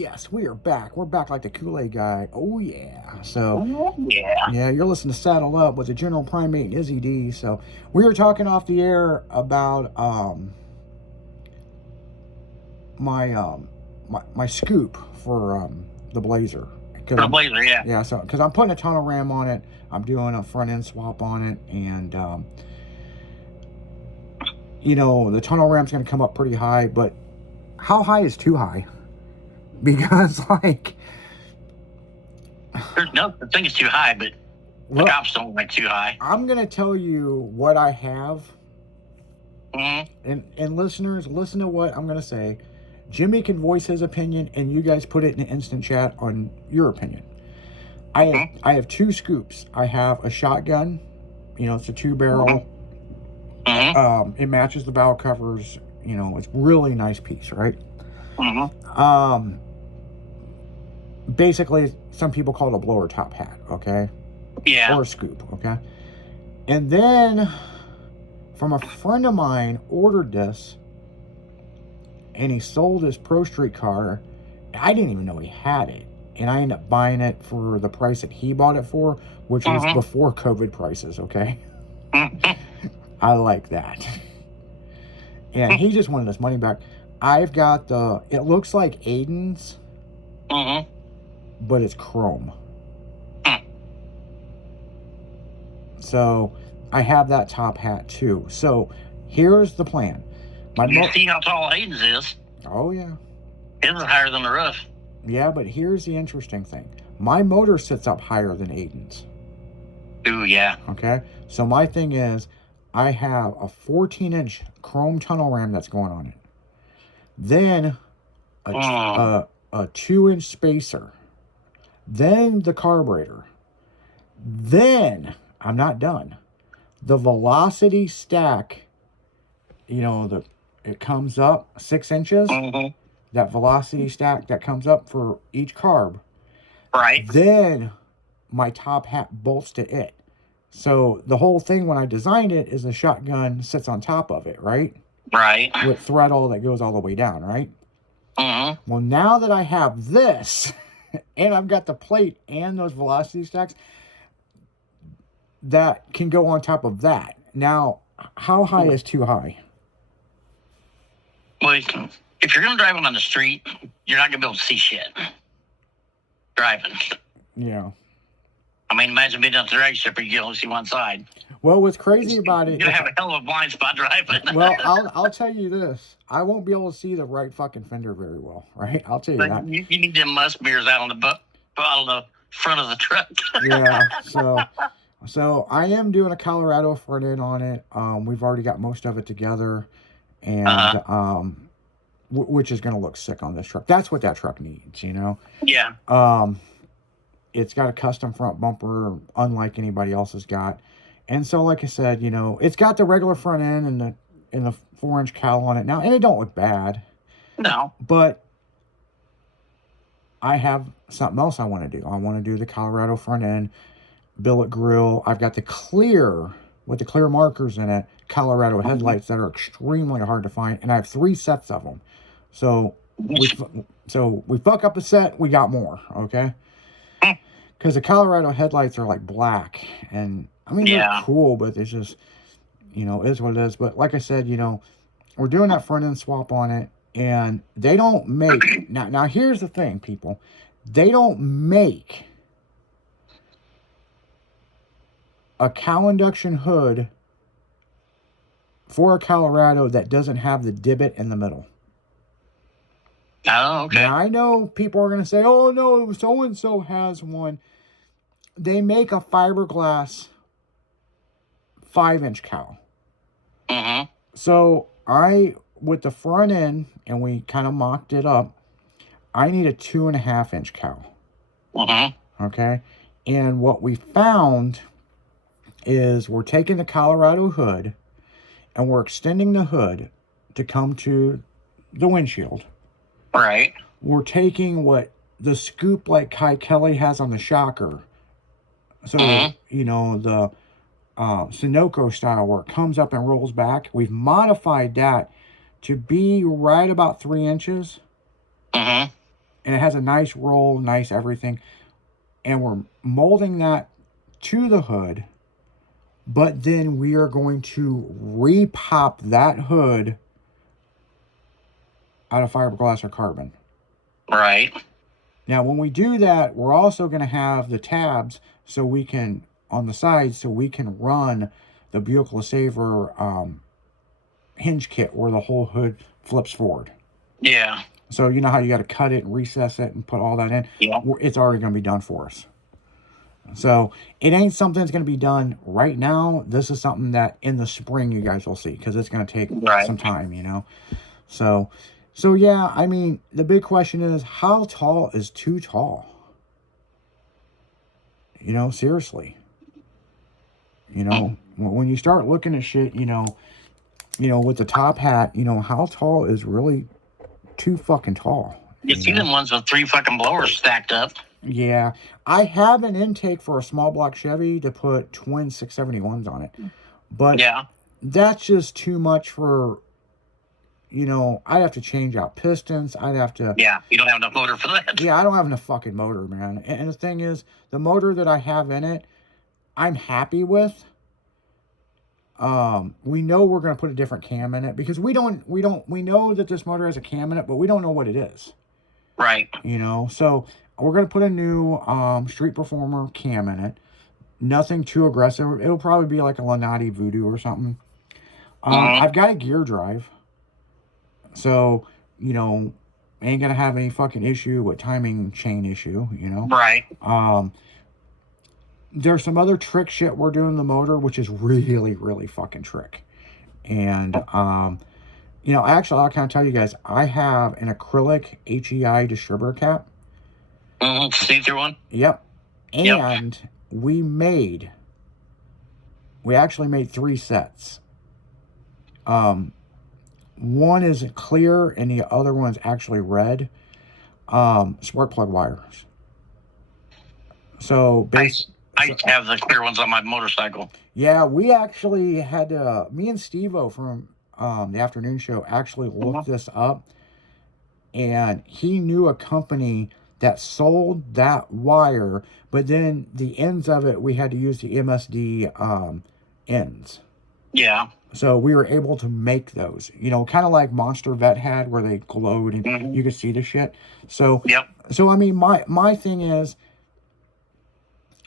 yes, we are back. We're back like the Kool-Aid guy. Oh, yeah. So, Yeah. yeah, you're listening to Saddle Up with the General Primate and Izzy D. So, we were talking off the air about my my scoop for the Blazer. Cause For the I'm, Blazer, yeah. yeah, so because I'm putting a tunnel ram on it, I'm doing a front end swap on it, and the tunnel ram's going to come up pretty high. But how high is too high? Because like, The thing is too high, but the cops don't like too high. I'm going to tell you what I have. Mm-hmm. And listeners, listen to what I'm going to say. Jimmy can voice his opinion, and you guys put it in an instant chat on your opinion. I have two scoops. I have a shotgun. It's a 2-barrel. Mm-hmm. It matches the valve covers. It's really nice piece, right? Mm-hmm. Basically, some people call it a blower top hat, okay? Yeah. Or a scoop, okay? And then, from a friend of mine, ordered this, and he sold his Pro Street car. I didn't even know he had it. And I ended up buying it for the price that he bought it for, which was before COVID prices, okay? I like that. And he just wanted his money back. I've got it looks like Aiden's, but it's chrome. So I have that top hat too. So here's the plan. You see how tall Aiden's is? Oh, yeah. His is higher than the roof. Yeah, but here's the interesting thing. My motor sits up higher than Aiden's. Ooh, yeah. Okay? So my thing is, I have a 14-inch chrome tunnel ram that's going on it. Then a 2-inch spacer. Then the carburetor. Then, I'm not done. The velocity stack, it comes up 6 inches. That velocity stack that comes up for each carb. Right. Then my top hat bolts to it. So the whole thing when I designed it is the shotgun sits on top of it, right? Right. With throttle that goes all the way down, right? Mm-hmm. Well, now that I have this, and I've got the plate and those velocity stacks, that can go on top of that. Now, how high is too high? Well, if you're going to drive it on the street, you're not going to be able to see shit driving. Yeah. I mean, imagine being at the drag strip, you can only see one side. Well, what's crazy about it... You're going to have a hell of a blind spot driving. Well, I'll tell you this. I won't be able to see the right fucking fender very well, right? I'll tell you that. You need them must mirrors out on the front of the truck. Yeah, so I am doing a Colorado front end on it. We've already got most of it together, and which is going to look sick on this truck. That's what that truck needs, Yeah. It's got a custom front bumper, unlike anybody else has got, and so like I said, it's got the regular front end and the 4-inch cowl on it now, and it don't look bad. No. But I have something else I want to do. I want to do the Colorado front end, billet grill. I've got the clear, with the clear markers in it, Colorado headlights that are extremely hard to find. And I have 3 sets of them. So we fuck up a set, we got more, okay? Because the Colorado headlights are like black. And, I mean, they're cool, but it's just, it is what it is. But like I said, we're doing that front end swap on it. And they don't make... Now here's the thing, people. They don't make a cowl induction hood for a Colorado that doesn't have the divot in the middle. Oh, okay. Now, I know people are going to say, oh, no, so-and-so has one. They make a fiberglass 5-inch cowl. Mm-hmm. So, with the front end, and we kind of mocked it up, I need a 2.5-inch cowl. Mm-hmm. Okay? And what we found is we're taking the Colorado hood, and we're extending the hood to come to the windshield. Right. We're taking what the scoop like Kai Kelly has on the shocker. So, the Sunoco style where it comes up and rolls back. We've modified that to be right about 3 inches. Mm-hmm. and it has a nice roll, nice everything. And we're molding that to the hood, but then we are going to repop that hood out of fiberglass or carbon. Right. Now, when we do that, we're also going to have the tabs so we can, on the sides, so we can run the Buick LeSabre hinge kit where the whole hood flips forward. Yeah. So you know how you got to cut it and recess it and put all that in? Yeah. It's already going to be done for us. So it ain't something that's going to be done right now. This is something that in the spring you guys will see, because it's going to take some time, you know. So yeah, I mean, the big question is, how tall is too tall? You know, seriously. You know, when you start looking at shit, you know, with the top hat, you know, how tall is really too fucking tall? You see them ones with 3 fucking blowers stacked up. Yeah. I have an intake for a small block Chevy to put twin 671s on it. But yeah, that's just too much for, you know, I'd have to change out pistons. I'd have to... Yeah, you don't have enough motor for that. Yeah, I don't have enough fucking motor, man. And the thing is, the motor that I have in it, I'm happy with. We know we're going to put a different cam in it, because we know that this motor has a cam in it, but we don't know what it is. Right. You know, so we're going to put a new Street Performer cam in it. Nothing too aggressive. It'll probably be like a Lenati Voodoo or something. I've got a gear drive. So, you know, ain't going to have any fucking issue with timing chain issue, you know. Right. There's some other trick shit we're doing the motor, which is really, really fucking trick. And, you know, actually, I'll kind of tell you guys, I have an acrylic HEI distributor cap. See-through one? Yep. And we actually made 3 sets. One is clear and the other one's actually red. Spark plug wires. So I have the clear ones on my motorcycle. Yeah, we actually had me and Steve-O from the afternoon show actually looked this up, and he knew a company that sold that wire, but then the ends of it, we had to use the MSD ends. Yeah. So we were able to make those, you know, kind of like Monster Vet had, where they glowed and you could see the shit. So, so I mean, my thing is,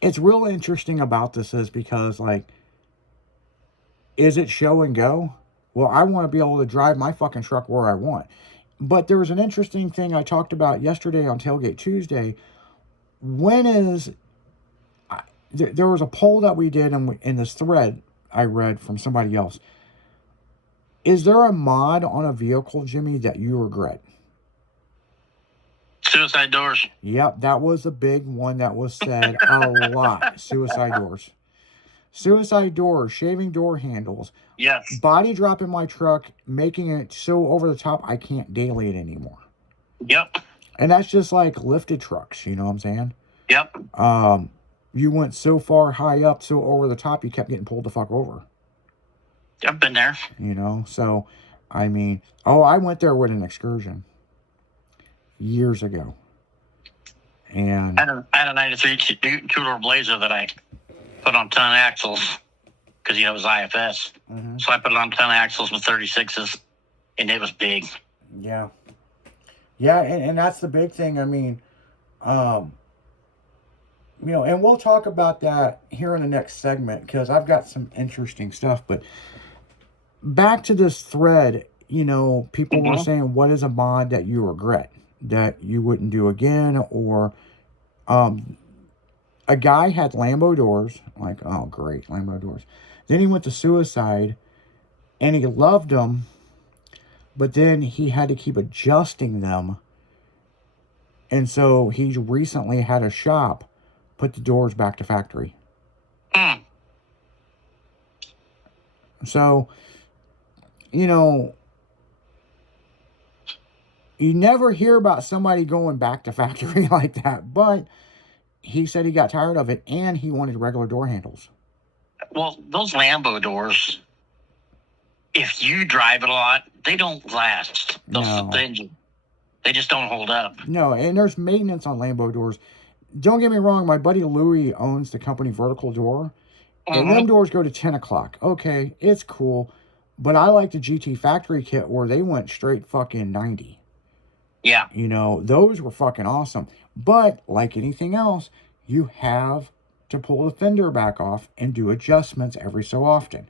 it's real interesting about this is because, like, is it show and go? Well, I want to be able to drive my fucking truck where I want. But there was an interesting thing I talked about yesterday on Tailgate Tuesday. There was a poll that we did in this thread I read from somebody else. Is there a mod on a vehicle, Jimmy, that you regret? Suicide doors. Yep, that was a big one that was said a lot. Suicide doors. Suicide doors, shaving door handles. Yes. Body drop in my truck, making it so over the top I can't daily it anymore. Yep. And that's just like lifted trucks, you know what I'm saying? Yep. You went so far high up, so over the top, you kept getting pulled the fuck over. I've been there. You know, so, I mean, I went there with an Excursion years ago. And I had a 93 two-door Blazer that I put on ton axles because, you know, it was IFS. So I put it on ton axles with 36s, and it was big. Yeah. Yeah, and that's the big thing. I mean, you know, and we'll talk about that here in the next segment because I've got some interesting stuff. But back to this thread, you know, people were saying, what is a mod that you regret, that you wouldn't do again? Or a guy had Lambo doors, like, oh, great, Lambo doors. Then he went to Suicide, and he loved them, but then he had to keep adjusting them. And so he recently had a shop put the doors back to factory. So, you know, you never hear about somebody going back to factory like that, but he said he got tired of it and he wanted regular door handles. Well, those Lambo doors, if you drive it a lot, they don't last. The engine. They just don't hold up. No, and there's maintenance on Lambo doors. Don't get me wrong, my buddy Louie owns the company Vertical Door. And them doors go to 10 o'clock. Okay, it's cool. But I like the GT factory kit where they went straight fucking 90. Yeah. You know, those were fucking awesome. But like anything else, you have to pull the fender back off and do adjustments every so often.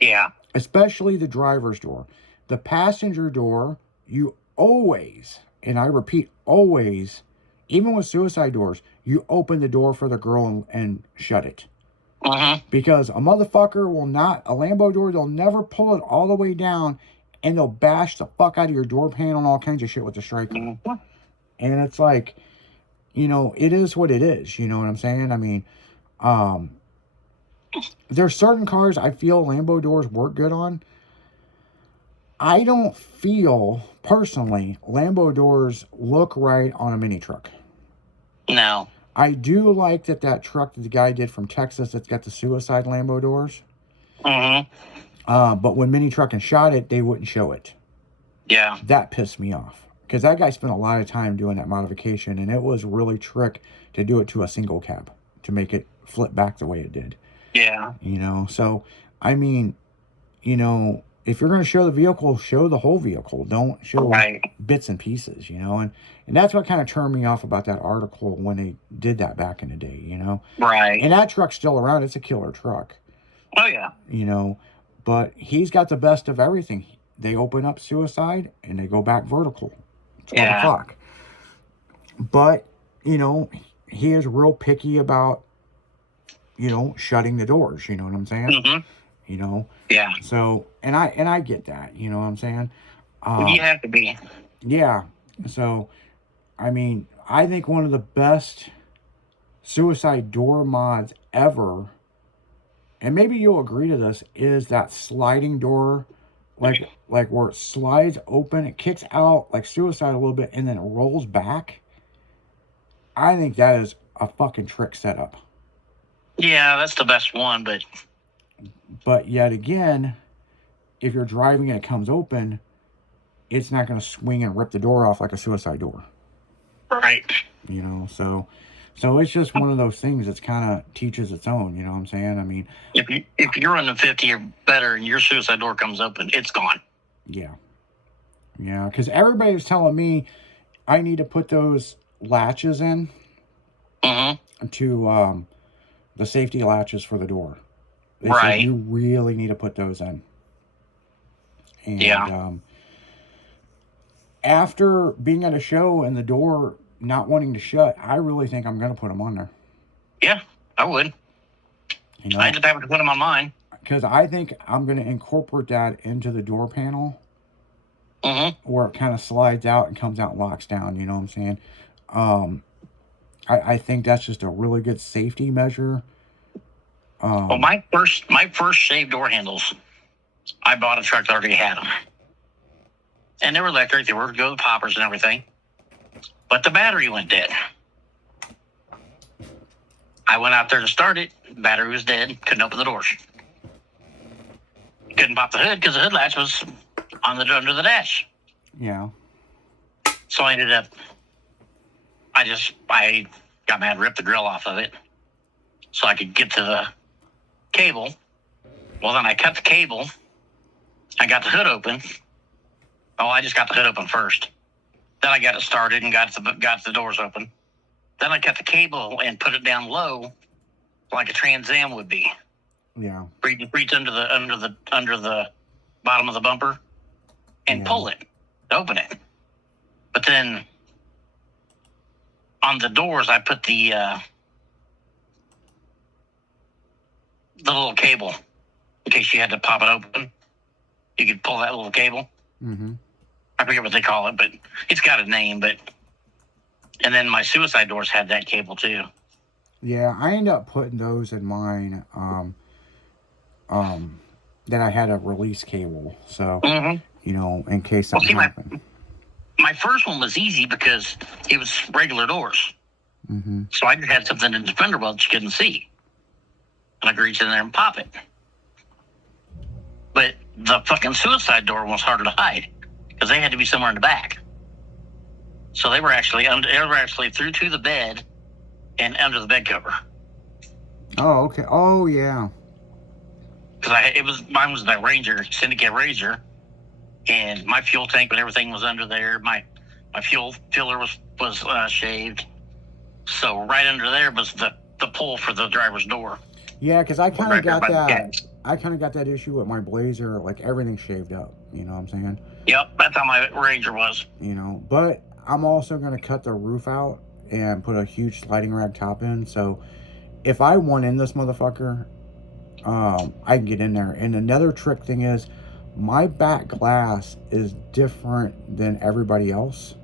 Yeah. Especially the driver's door. The passenger door, you always, and I repeat, always, even with suicide doors, you open the door for the girl and shut it. Because a motherfucker will not, a Lambo door, they'll never pull it all the way down and they'll bash the fuck out of your door panel and all kinds of shit with the striker. And it's like, you know, it is what it is. You know what I'm saying? I mean, there's certain cars I feel Lambo doors work good on. I don't feel, personally, Lambo doors look right on a mini truck. No. I do like that truck that the guy did from Texas that's got the suicide Lambo doors. But when Mini Truckin' shot it, they wouldn't show it. Yeah. That pissed me off. Because that guy spent a lot of time doing that modification, and it was really trick to do it to a single cab, to make it flip back the way it did. Yeah. You know, so, I mean, you know, if you're going to show the vehicle, show the whole vehicle. Don't show bits and pieces, you know. And that's what kind of turned me off about that article when they did that back in the day, you know. Right. And that truck's still around. It's a killer truck. Oh, yeah. You know, but he's got the best of everything. They open up suicide and they go back vertical. 12 o'clock. But, you know, he is real picky about, you know, shutting the doors. You know what I'm saying? You know? Yeah. So, and I get that. You know what I'm saying? You have to be. Yeah. So, I mean, I think one of the best suicide door mods ever, and maybe you'll agree to this, is that sliding door, like where it slides open, it kicks out like suicide a little bit, and then it rolls back. I think that is a fucking trick setup. Yeah, that's the best one, But yet again, if you're driving and it comes open, it's not going to swing and rip the door off like a suicide door. Right. You know, so it's just one of those things that's kind of teaches its own, you know what I'm saying? I mean, if you're in the 50 or better and your suicide door comes open, it's gone. Yeah. Yeah, because everybody was telling me I need to put those latches in to the safety latches for the door. They said you really need to put those in. And after being at a show and the door not wanting to shut, I really think I'm going to put them on there. Yeah, I would. You know, I just haven't put them on mine. Because I think I'm going to incorporate that into the door panel. Where it kind of slides out and comes out and locks down, you know what I'm saying? I think that's just a really good safety measure. Well, my first shaved door handles, I bought a truck that already had them. And they were electric, they were go to the poppers and everything. But the battery went dead. I went out there to start it, battery was dead, couldn't open the doors. Couldn't pop the hood because the hood latch was under the dash. Yeah. So I ended up, I got mad, ripped the grill off of it so I could get to the cable. Well, then I cut the cable. I got the hood open. Oh, I just got the hood open first. Then I got it started and got the doors open. Then I cut the cable and put it down low like a Trans Am would be. Yeah. Reach under the bottom of the bumper and pull it, open it. But then on the doors, I put the little cable in case you had to pop it open. You could pull that little cable. I forget what they call it, but it's got a name. And then my suicide doors had that cable too. Yeah, I ended up putting those in mine. That I had a release cable, so you know, in case something happened. My first one was easy because it was regular doors. So I just had something in the fender well that you couldn't see, and I could reach in there and pop it. But the fucking suicide door was harder to hide because they had to be somewhere in the back. So they were actually through to the bed and under the bed cover. Oh, okay. Oh, yeah. Because mine was the Ranger, Syndicate Ranger, and my fuel tank and everything was under there. My fuel filler was shaved. So right under there was the pull for the driver's door. Yeah, because I kind of Right there got by the that. gas. I kind of got that issue with my Blazer, like everything shaved up. You know what I'm saying? Yep, that's how my Ranger was. You know, but I'm also going to cut the roof out and put a huge sliding rag top in. So if I want in this motherfucker, I can get in there. And another trick thing is, my back glass is different than everybody else.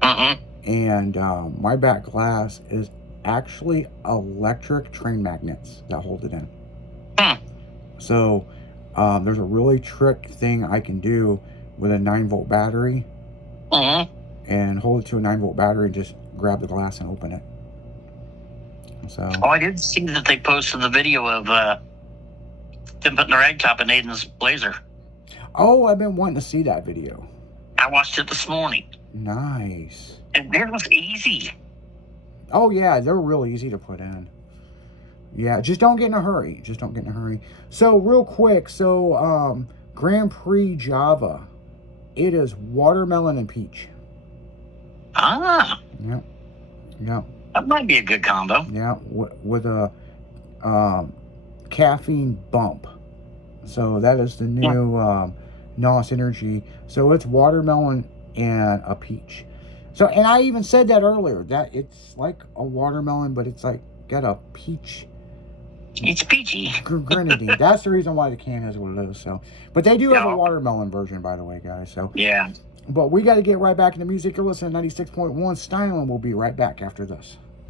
Mm-hmm. And my back glass is actually electric train magnets that hold it in. So there's a really trick thing I can do with a 9-volt battery, and hold it to a 9-volt battery and just grab the glass and open it. So. Oh, I did see that they posted the video of them putting the rag top in Aiden's Blazer. Oh, I've been wanting to see that video. I watched it this morning. Nice. And it was easy. Oh yeah, they're real easy to put in. Yeah, just don't get in a hurry. Just don't get in a hurry. So real quick, Grand Prix Java, it is watermelon and peach. Ah. Yep. Yep. That might be a good combo. Yeah, with a caffeine bump. So that is the new NOS Energy. So it's watermelon and a peach. So, and I even said that earlier, that it's like a watermelon, but it's like got a peach. It's peachy. Grenadine. That's the reason why the can is what it is. So, but they do have a watermelon version, by the way, guys. So yeah. But we got to get right back into music. You're listening to 96.1 Styling. We'll be right back after this.